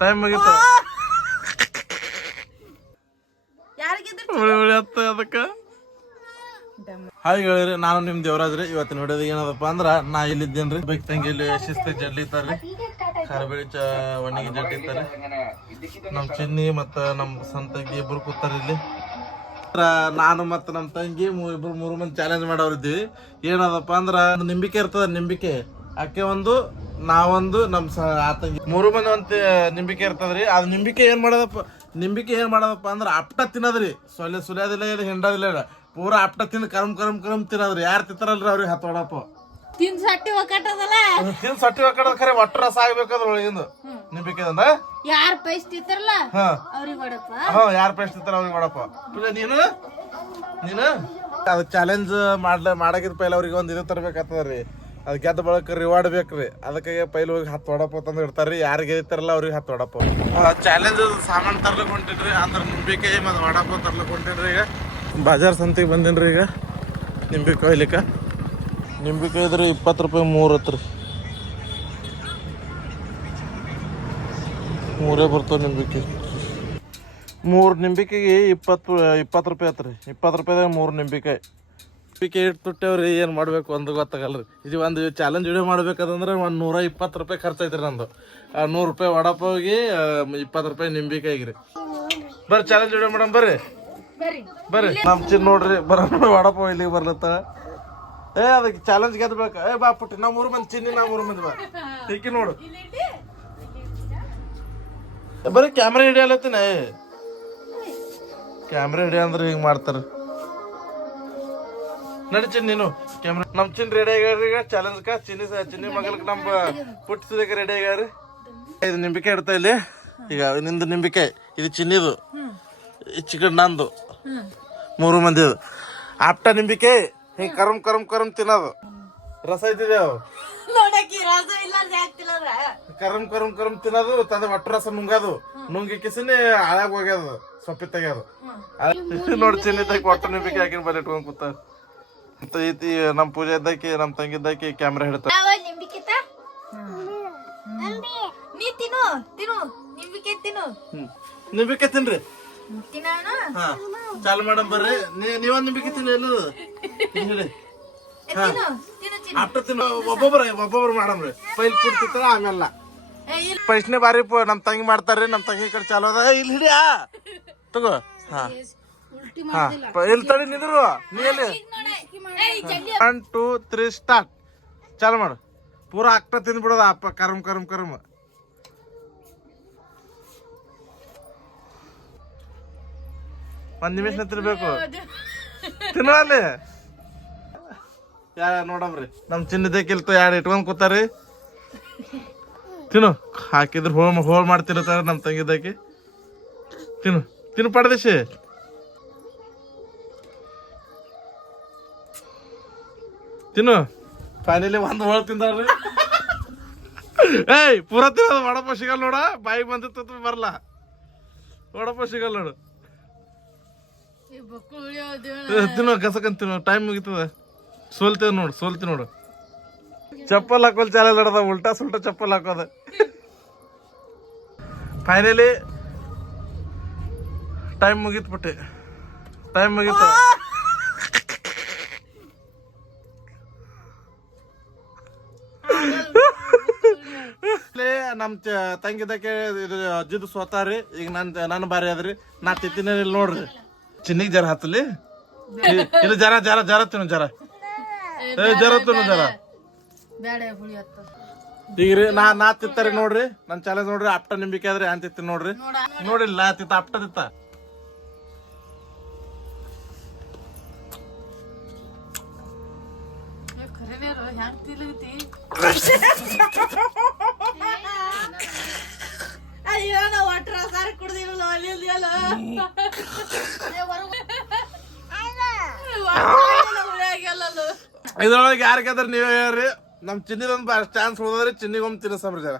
Time ಮುಗಿತು ಅದಕ್ಕ. Hi ಹೇಳಿರಿ, ನಾನು ನಿಮ್ ದೇವರಾಜ್ರಿ. ಇವತ್ತಿನ ವಿಡಿಯೋದಾಗ ಏನದಪ್ಪ ಅಂದ್ರ ನಾ ಇಲ್ಲಿದ್ದೇನ್ರಿ. ಬೈಕ್ ತಂಗಿ ಇಲ್ಲಿ ಶಿಸ್ತ ಜಡ್ಲಿತಾರ್ರಿ, ಕರಬೇಳಿ ಒಣಗಿ ಜಡ್ಲಿತಾರೆ. ನಮ್ ಚಿನ್ನಿ ಮತ್ತ ನಮ್ ಸಂತಂಗಿ ಇಬ್ರು ಕೂತಾರ ಇಲ್ಲಿ. ನಾನು ಮತ್ತ ನಮ್ ತಂಗಿ ಇಬ್ರು 3 ಮಂದಿ ಚಾಲೆಂಜ್ ಮಾಡೋರಿದ್ದೀವಿ. ಏನದಪ್ಪ ಅಂದ್ರ ನಿಂಬಿಕೆ ಇರ್ತದ, ನಿಂಬಿಕೆ ಅಕ್ಕೆ ಒಂದು, ನಾವೊಂದು, ನಮ್ ತಂಗಿ 3 ಮಂದಿ ಒಂದ್ ನಿಂಬಿಕೆ ಇರ್ತದ್ರಿ. ಅದ್ ನಿಂಬಿಕೆ ಏನ್ ಮಾಡೋದಪ್ಪ ಅಂದ್ರ ಅಪ್ಟ ತಿನ್ನದ್ರಿ. ಸುಲಿಯೋದಿಲ್ಲ, ಇಲ್ಲ ಹಿಂಡೋದಿಲ್ಲ, ಪೂರಾ ಅಪ್ಟ ತಿನ್ ಕರಮ್ ತಿನ್ನದ್ರಿ. ಯಾರು ತಿಂತಾರಲ್ರಿ ಅವ್ರಿಗೆ ಹತ್ತೋಡಪ್ಪ ತಿನ್ ಸಟ್ಟಿ ಒಕ್ಕಡ ಖರೆ ಒಟ್ಟ ರಸ ಆಗ್ಬೇಕದ್ರ ಒಳಗಿಂದ ನಿಂಬಿಕೆ ಯಾರ್ ಪೈಸ್ಟ್ ತಿಂತಾರಲ್ಲ ಅವ್ರಿಗೆ ಹೊಡಪ್ಪ. ಯಾರು ಪೇಸ್ಟ್ ತಿಂತಾರ ಅವ್ರಿಗೆ ಮಾಡಪ್ಪ. ನೀನು ಅದ್ ಚಾಲೆಂಜ್ ಮಾಡಾಕಿದ್ ಪೈಲ ಅವ್ರಿಗೆ ಒಂದ್ ಇದು ತರ್ಬೇಕಾಗ್ತದ್ರಿ. ಅದ್ ಗೆದ್ದ ಬಳಕ ರಿವಾರ್ಡ್ ಬೇಕ್ರಿ. ಅದಕ್ಕೆ ಪೈಲ ಹೋಗಿ 10 ವಡಪ್ಪ ತಂದು ಇಡ್ತಾರ್ರಿ. ಯಾರು ಗೆದ್ದಿರ್ತಾರಲ್ಲ ಅವ್ರಿಗೆ 10 ವಡಪ್ಪ. ಚಾಲೆಂಜ್ ಸಾಮಾನ್ ತರ್ಲಕ್ ಹೊಂಟಿನ್ರಿ, ಅಂದ್ರ ನಿಂಬಿಕೆ ಮತ್ ವಡಪ್ಪ ತರ್ಲಕ್ ಹೊಂಟಿನ್ರಿ. ಈಗ ಬಾಜಾರ್ ಸಂತಿಗೆ ಬಂದೇನ್ರಿ. ಈಗ ನಿಂಬಿಕಾಯಿ ಕೊಯ್ಲಿಕ್ಕ ನಿಂಬಿಕಾಯಿ ಇದ್ರಿ 20 ರೂಪಾಯಿ 3 ಹತ್ರಿ. 3 ಬರ್ತಾವ ನಿಂಬಿಕೆ. 3 ನಿಂಬಿಕೆಗೆ 20 ರೂಪಾಯಿ ಆತ್ರಿ. 20 ರೂಪಾಯಿದಾಗ 3 ನಿಂಬಿಕಾಯಿ. ನಿಂಬಿಕೆ ಇಟ್ಟು ತುಟ್ಟೇವ್ರಿ. ಏನು ಮಾಡ್ಬೇಕು ಒಂದು ಗೊತ್ತಾಗಲ್ರಿ. ಇದು ಒಂದು ಚಾಲೆಂಜ್ ವಿಡಿಯೋ ಮಾಡ್ಬೇಕಂದ್ರೆ ಒಂದು 120 ರೂಪಾಯಿ ಖರ್ಚೈತ್ರಿ ನಂದು. 100 ರೂಪಾಯಿ ವಡಪಾವಿಗೆ 20 ರೂಪಾಯಿ ನಿಂಬಿಕಾಯಿಗ್ರಿ. ಬರ್ರಿ ಚಾಲೆಂಜ್ ವಿಡಿಯೋ ಮಾಡಮ್ ಬರ್ರಿ. ನಮ್ ಚಿನ್ ನೋಡ್ರಿ ವಡಪಾವ್ ಇಲ್ಲಿಗೆ ಬರ್ಲತ್ತ. ಅದಕ್ಕೆ ಚಾಲೆಂಜ್ ಗೆದ್ಬೇಕ. ಬಾ ಪುಟ್ಟಿ, ನಾವು 3 ಮಂದಿ ಚಿನ್ನಿ, ನಾವು 3 ಮಂದಿ ಬಾ. ಈಕಿ ನೋಡು ಬರೀ ಕ್ಯಾಮ್ರಾ ಹಿಡಿಯಲತ್ತೀನಿ. ಕ್ಯಾಮ್ರಾ ಹಿಡಿಯ ಅಂದ್ರೆ ಹಿಂಗ್ ಮಾಡ್ತಾರ. ನಡಿ ಚಿನ್ ನೀನು ಕ್ಯಾಮ್ರಾ. ನಮ್ ಚಿನ್ ರೆಡಿ ಆಗ್ಯಾರ್ರಿ. ಈಗ ಚಾಲೆಂಜ್ ಚಿನ್ನಿ ಮಗಲ್ಕ್ ನಮ್ ಪುಟ್ಟಿಸಿದಕ್ಕೆ ರೆಡಿ ಆಗ್ಯಾರಿ. 5 ನಿಂಬಿಕೆ ಇಡ್ತಾ ಇಲ್ಲಿ. ಈಗ ನಿಂದು ನಿಂಬಿಕೆ, ಇದು ಚಿನ್ನಿದು, ಈ ಚಿಕನ್ ನಂದು, 3 ಮಂದಿದು. ಆಪ್ಟ ನಿಂಬಿಕೆ ಹಿಂಗ್ ಕರಮ್ ತಿನ್ನೋದು. ರಸ ಐತಿದೇವ್ ಕರಮ್ ತಿನ್ನೋದು. ತಂದ ಒಟ್ಟು ರಸ ನುಂಗದು. ನುಂಗಿ ಕಿಸಿನಿ ಹಾಳಾಗ ಹೋಗ್ಯದ, ಸೊಪ್ಪಿ ತೆಗ್ಯದು. ನೋಡಿ ಚಿನ್ನಿದ್ದಕ್ಕೆ ಒಟ್ಟು ನಿಂಬಿಕೆ ಹಾಕಿನ ಬಲ್ಲಿ ಇಟ್ಕೊಂಡ್ ಕೂತ. ನಮ್ ಪೂಜೆ ಇದ್ದಕ್ಕೆ, ನಮ್ ತಂಗಿದ್ದಕ್ಕೆ ಕ್ಯಾಮ್ರಾ ಹಿಡ್ತ. ನಿಂಬಿಕೆ ತಿನ್ರಿ. ಹಾ ಚಾಲು ಮಾಡಮ್ ಬರ್ರಿ. ನೀವೊಂದ್ ನಿಂಬಿಕೆ ತಿನ್ನಿ. ಎಲ್ಲದು ಅಪ್ಟ ತಿನ್ನ. ಒಬ್ಬೊಬ್ರು ಮಾಡಮ್ರಿ. ಪೈಲ್ ಪುಡ್ತಿತ್ತ ಆಮೇಲೆ ಪೈಸ್ನೆ ಬಾರಿ ನಮ್ ತಂಗಿ ಮಾಡ್ತಾರ್ರಿ. ನಮ್ ತಂಗಿ ಕಡೆ ಚಾಲು ಅದ. ಇಲ್ಲಿ ಹಿಡಿಯಾ ತಗೋ. ಇಲ್ಲಿ ತಡಿ ನಿಂದ್ರು. ನೀ ಎಲ್ಲಿ 1 2 3 ಸ್ಟಾರ್ಟ್. ಚಾಲು ಮಾಡು. ಪೂರಾ ಅಕ್ಟ ತಿಂದ್ಬಿಡೋದ. ಅಪ್ಪ ಕರಮ್ 1 ನಿಮಿಷ ತಿನ್ಬೇಕು. ತಿನ್ನಲ್ಲಿ ನೋಡಮ್ರಿ. ನಮ್ ಚಿನ್ನದಕ್ಕಿಲ್ತು 2 ಇಟ್ಕೊಂಡ್ ಕೂತಾರಿ. ತಿನ್ನು. ಹಾಕಿದ್ರ ಹೋಲ್ ಮಾಡ್ತಿರ್ತಾರ ನಮ್ ತಂಗಿದ್ದಕ್ಕೆ. ತಿನ್ನು ಪಡದೇಶಿ. ತಿನ್ನು. ಫೈನಲಿ 1 ಹೋಳ್ ತಿಂದಾರ್ರಿ. ಏಯ್ ಪೂರ ತಿನ್ನೋದು. ವಡಪ್ಪ ಸಿಗಲ್ ನೋಡ. ಬಾಯಿಗೆ ಬಂದಿತ್ತು ಬರ್ಲ. ವಡಪ್ಪ ಸಿಗಲ್ ನೋಡು. ತಿನ್ನೋ ಕಸಕಂತ ತಿನ್ನೋ. ಟೈಮ್ ಮುಗಿತದ. ಸೋಲ್ತಿ ನೋಡು. ಚಪ್ಪಲ್ ಹಾಕೋಲ್ ಚಾಲೆಂಜ್ ನಡೆದ. ಉಲ್ಟಾ ಸುಲ್ಟಾ ಚಪ್ಪಲ್ ಹಾಕೋದ. ಫೈನಲಿ ಟೈಮ್ ಮುಗಿತು. ನಮ್ ತಂಗಿದಕ್ಕೆ ಇದು ಅಜ್ಜಿದು ಸೋತಾರಿ. ಈಗ ನನ್ ಬಾರಿ ಅದ್ರಿ. ನಾ ತಿಂತೀನಿ ಇಲ್ಲಿ ನೋಡ್ರಿ. ಚಿನ್ನಿಗೆ ಜರ ಹತ್ತಲಿ. ಇಲ್ಲ ಜರ ತಿನ್ನು. ಜರ ಈಗ್ರಿ ನಾ ತಿಂತಾರಿ ನೋಡ್ರಿ. ನನ್ ಚಾಲೆಂಜ್ ನೋಡ್ರಿ. ಅಪ್ಟ ನಿಂಬಿಕೆ ಆದ್ರಿ ಅಂತ ತಿಂತೀನಿ ನೋಡ್ರಿ. ನೋಡಿಲ್ಲ ತಿತ್ತ ಅಪ್ಟ ತಿತ್ತ. ಅಯ್ಯೋ ನಾ ಒಟ್ರ ಸಾರಿ ಕುಡ್ದಿಲ್ಲ. ಇದ್ರೊಳಗೆ ಯಾರಿಗಾದ್ರ ನೀವೇ ಹೇಳ್ರಿ. ನಮ್ ಚಿನ್ನಿದೊಂದು ಚಾನ್ಸ್ ಉಳಿದ್ರಿ. ಚಿನ್ನಿಗೊಮ್ಮೆ ತಿನ್ನಿಸ್ತಾಮ್ರಿ ಜರ.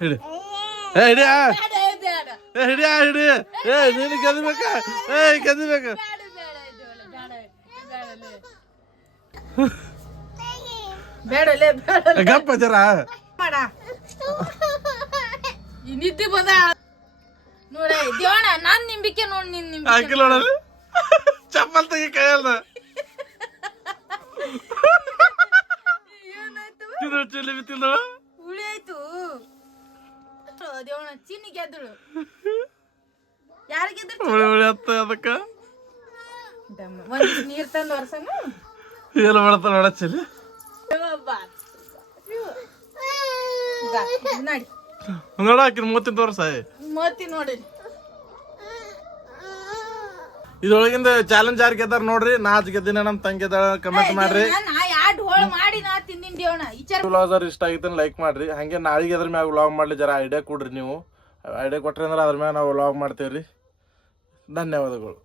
ಹಿಡಿ. ಹಿಡಿ. ನೀನು ಗೆದ್ಬೇಕ. ಗೆದ್ಬೇಕ. ಗಪ್ಪ ಜರ. ಈ ನಿದ್ದೆ ಬಂದ ನೋಡ ದೇವಣ್ಣ ನಾನ್ ನಿಂಬಿಕೆ ನೋಡ್ ನಿನ್ ನಿಂಬಿಕೆ ಹಾಕಿಲ್ಲ ನೋಡಲಿ ಚಪ್ಪಲ್ ತೆಗಿ ಕೈಯಲ್ಲ ತಿಂದಳು ಚಿಲ್ಲಿ ತಿಂದಳು ಹುಳಿ ಆಯ್ತು ದೇವಣ್ಣ ಚಿನ್ನಿ ಗೆದ್ದಳು ಯಾರು ಗೆದ್ರು ಹುಳಿ ಹುಳಿ ಹತ್ತ ಅದಕ್ಕ ಒಂದ್ ನೀರ್ ತಂದು ವರ್ಷನ ಏನು ಮಾಡ್ತಾರ ನೋಡ ಚಿಲ್ಲಿ ನಡಿ ನೋಡ ಹಾಕಿನ 30 ವರ್ಷ ಮತ್ತಿ ನೋಡಿ ಇದ್ರೊಳಗಿಂದ ಚಾಲೆಂಜ್ ಯಾರು ಗೆದ್ದಾರ ನೋಡ್ರಿ ನಾ ಗೆದ್ದಿನ ನಮ್ ತಂಗಿ ಗೆದ್ದಾಳ ಕಮೆಂಟ್ ಮಾಡ್ರಿ ನಾ ಯಾಡ್ ಹೋಳ ಮಾಡಿ ನಾ ತಿಂದಿನ ದೇವಣ್ಣ ವಿಚಾರ ವ್ಲಾಗ್ ಇಷ್ಟ ಆಗಿತ್ತು ಲೈಕ್ ಮಾಡ್ರಿ ಹಂಗೆ ನಾಳೆಗೆ ಅದ್ರ ಮ್ಯಾಗ ವ್ಲಾಗ್ ಮಾಡ್ಲಿ ಜರ ಐಡಿಯಾ ಕೊಡ್ರಿ ನೀವು ಐಡಿಯಾ ಕೊಟ್ರಿ ಅಂದ್ರೆ ಅದ್ರ ಮ್ಯಾಗ ನಾವು ವ್ಲಾಗ್ ಮಾಡ್ತೇವ್ರಿ ಧನ್ಯವಾದಗಳು